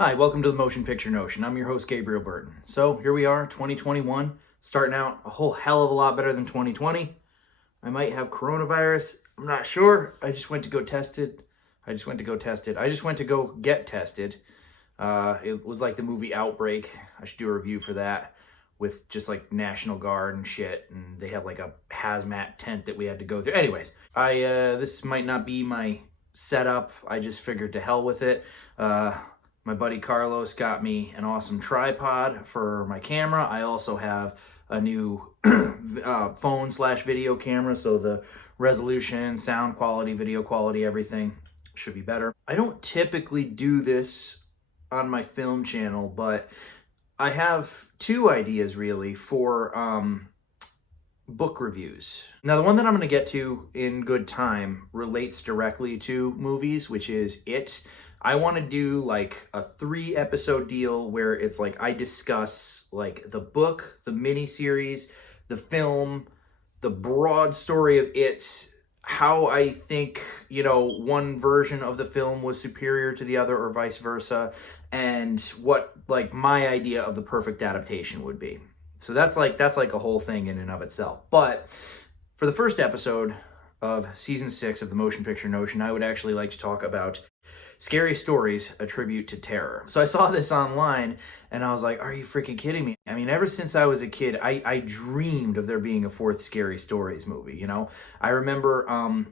Hi, welcome to the Motion Picture Notion. I'm your host, Gabriel Burton. So here we are, 2021, starting out a whole hell of a lot better than 2020. I might have coronavirus. I'm not sure. I just went to go test it. I just went to go get tested. It was like the movie Outbreak. I should do a review for that with just like National Guard and shit. And they had like a hazmat tent that we had to go through. Anyways, this might not be my setup. I just figured to hell with it. My buddy Carlos got me an awesome tripod for my camera. I also have a new phone/video camera, so the resolution, sound quality, video quality, everything should be better. I don't typically do this on my film channel, but I have two ideas really for book reviews. Now, the one that I'm going to get to in good time relates directly to movies, which is It. I want to do like a 3-episode deal where it's like I discuss like the book, the miniseries, the film, the broad story of It, how I think, one version of the film was superior to the other or vice versa, and what like my idea of the perfect adaptation would be. So that's like a whole thing in and of itself. But for the first episode of season 6 of the Motion Picture Notion, I would actually like to talk about Scary Stories, A Tribute to Terror. So I saw this online and I was like, are you freaking kidding me? I mean, ever since I was a kid, I dreamed of there being a 4th Scary Stories movie, I remember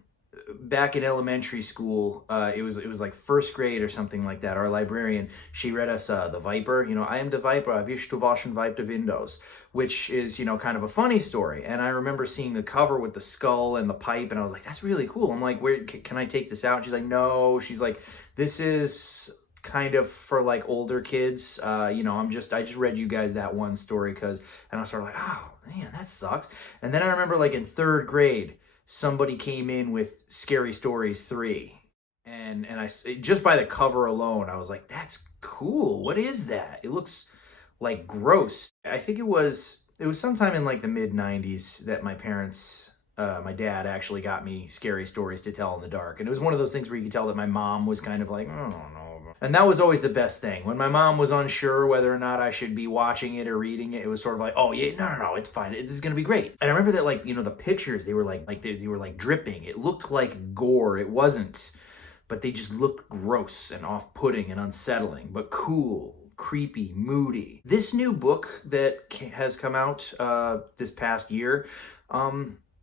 back in elementary school, it was like 1st grade or something like that. Our librarian, she read us The Viper. I am the Viper, wish to waschen Vipe the windows, which is, kind of a funny story. And I remember seeing the cover with the skull and the pipe, and I was like, that's really cool. I'm like, where can I take this out? And she's like, no. She's like, this is kind of for like older kids. I just read you guys that one story and I was sort of like, oh man, that sucks. And then I remember like in 3rd grade, somebody came in with Scary Stories 3. And I just by the cover alone, I was like, that's cool. What is that? It looks like gross. I think it was sometime in like the mid-90s that my parents, my dad actually got me Scary Stories to Tell in the Dark. And it was one of those things where you could tell that my mom was kind of like, I don't know. And that was always the best thing. When my mom was unsure whether or not I should be watching it or reading it, it was sort of like, oh yeah, no, it's fine. This is going to be great. And I remember that the pictures, they were they were like dripping. It looked like gore. It wasn't, but they just looked gross and off-putting and unsettling, but cool, creepy, moody. This new book that has come out this past year,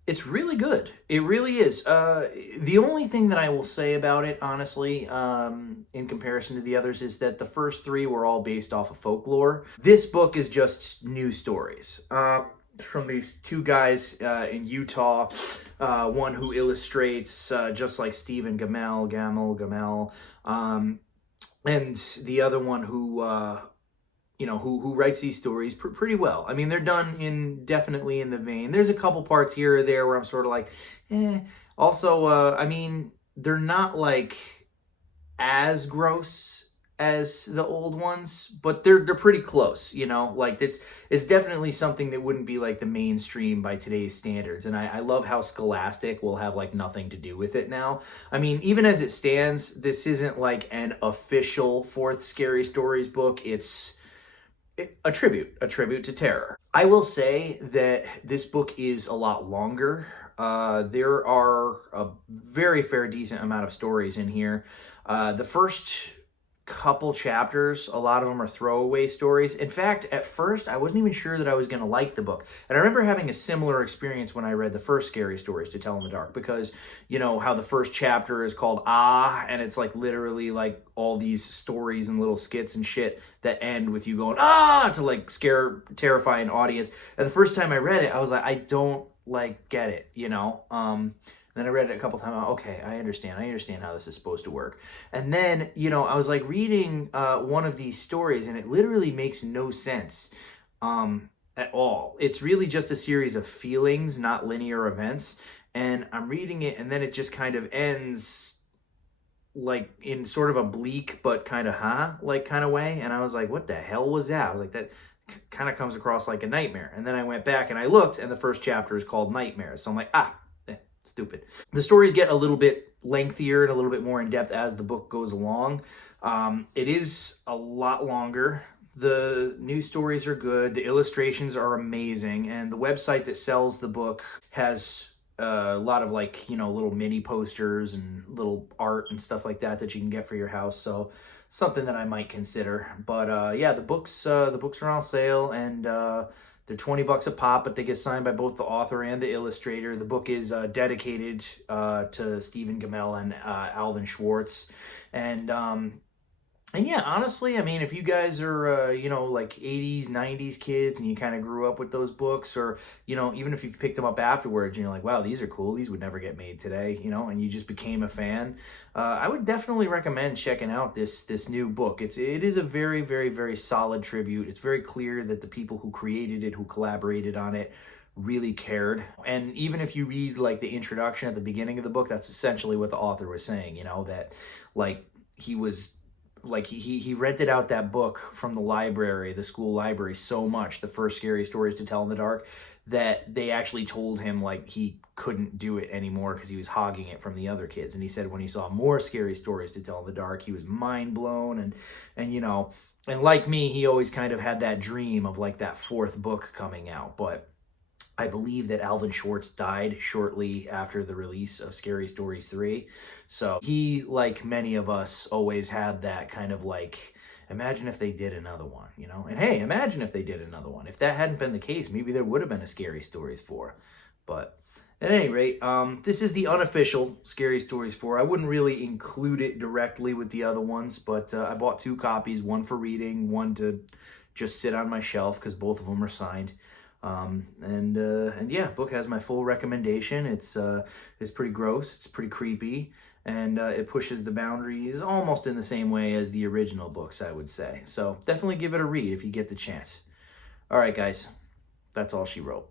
it's really good. It really is. The only thing that I will say about it, honestly, in comparison to the others, is that the first 3 were all based off of folklore. This book is just new stories from these 2 guys in Utah. One who illustrates just like Stephen Gamel, and the other one who who writes these stories pretty well. I mean, they're done definitely in the vein. There's a couple parts here or there where I'm sort of like, eh. Also, I mean, they're not like as gross as the old ones, but they're pretty close, like it's definitely something that wouldn't be like the mainstream by today's standards. And I love how Scholastic will have like nothing to do with it now. I mean, even as it stands, this isn't like an official 4th Scary Stories book. It's a tribute to terror. I will say that this book is a lot longer. There are a very fair decent amount of stories in here. The first couple chapters, a lot of them are throwaway stories. In fact, at first, I wasn't even sure that I was going to like the book. And I remember having a similar experience when I read the first Scary Stories to Tell in the Dark, because, how the first chapter is called Ah, and it's like literally like all these stories and little skits and shit that end with you going, ah, to like terrify an audience. And the first time I read it, I was like, I don't like get it, Then I read it a couple times. Okay, I understand how this is supposed to work. And then, I was like reading one of these stories, and it literally makes no sense at all. It's really just a series of feelings, not linear events. And I'm reading it, and then it just kind of ends like in sort of a bleak but kind of kind of way. And I was like, what the hell was that? I was like, that kind of comes across like a nightmare. And then I went back and I looked, and the first chapter is called Nightmares. So I'm like, Stupid. The stories get a little bit lengthier and a little bit more in depth as the book goes along. It is a lot longer. The new stories are good. The illustrations are amazing. And the website that sells the book has a lot of like, you know, little mini posters and little art and stuff like that that you can get for your house. So something that I might consider. But yeah, the books are on sale, and they're $20 a pop, but they get signed by both the author and the illustrator. The book is dedicated to Stephen Gamel and Alvin Schwartz. And yeah, honestly, I mean, if you guys are, you know, like 80s, 90s kids, and you kind of grew up with those books, or, you know, even if you've picked them up afterwards, and you're like, wow, these are cool, these would never get made today, you know, and you just became a fan, I would definitely recommend checking out this new book. It is a very, very, very solid tribute. It's very clear that the people who created it, who collaborated on it, really cared. And even if you read like the introduction at the beginning of the book, that's essentially what the author was saying, you know, that like he was like he rented out that book from the library, the school library, so much, the first Scary Stories to Tell in the Dark, that they actually told him like he couldn't do it anymore because he was hogging it from the other kids. And he said when he saw more Scary Stories to Tell in the Dark, he was mind blown. And you know, and like me, he always kind of had that dream of like that fourth book coming out. But I believe that Alvin Schwartz died shortly after the release of Scary Stories 3. So he, like many of us, always had that kind of like, imagine if they did another one, you know? And hey, imagine if they did another one. If that hadn't been the case, maybe there would have been a Scary Stories 4. But at any rate, this is the unofficial Scary Stories 4. I wouldn't really include it directly with the other ones, but I bought 2 copies, one for reading, one to just sit on my shelf because both of them are signed. And yeah, book has my full recommendation. It's pretty gross, it's pretty creepy, and it pushes the boundaries almost in the same way as the original books, I would say. So definitely give it a read if you get the chance. All right, guys, that's all she wrote.